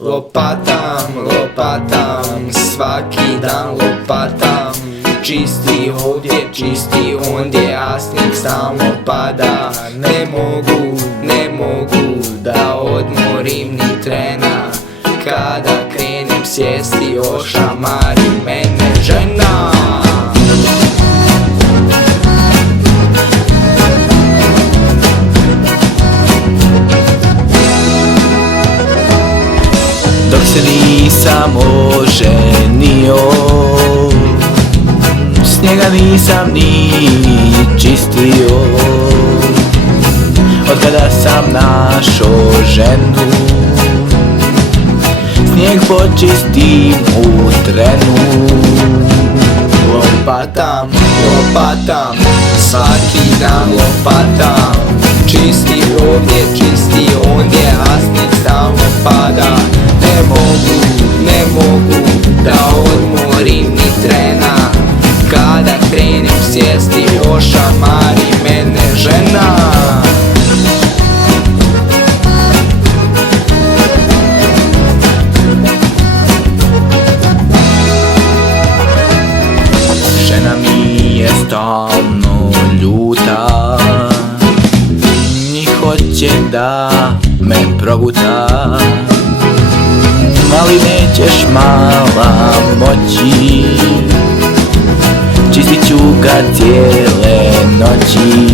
Lopatam, lopatam, svaki dan lopatam. Čisti ovdje, čisti ondje, a snijeg stalno pada. Ne mogu da odmorim ni trena. Kada krenem sjesti, ošamari mene žena. Dok se nisam oženio, snijega nisam ni čistio. Od kada sam našao ženu, snijeg počistim u trenu. Lopatam, lopatam, svaki dan lopatam. Čisti ovdje, čisti ondje, a snijeg stalno pada. Ne mogu da odmorim ni trena. Kada krenem sjesti, ošamari mene žena. Žena mi je stalno ljuta i hoće da me proguta, ali nećeš mala moći, čistit ću ga cijele noći.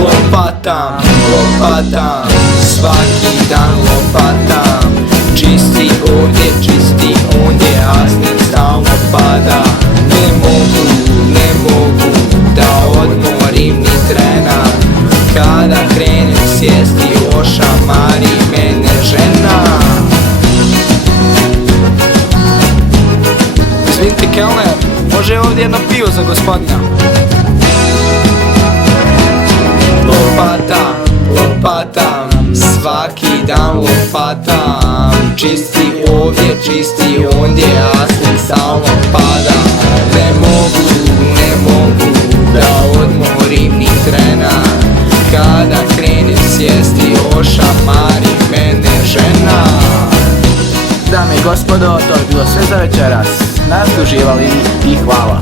Lopatam, lopatam, svaki dan lopatam. Čisti ovdje, čisti ondje, a snijeg stalno pada. Ne mogu da odmorim ni trena. Kada krenem sjesti, ošamari mene žena. Izvinite kelner, može ovdje jedno pivo za gospodina? Lopatam, lopatam, svaki dan lopatam. Čisti ovdje, čisti ondje, a snijeg stalno pada. Ne mogu da odmorim ni trena. Kada krenem sjesti, ošamari mene žena. Dame i gospodo, to je bilo sve za večeras. Nas uživali i hvala.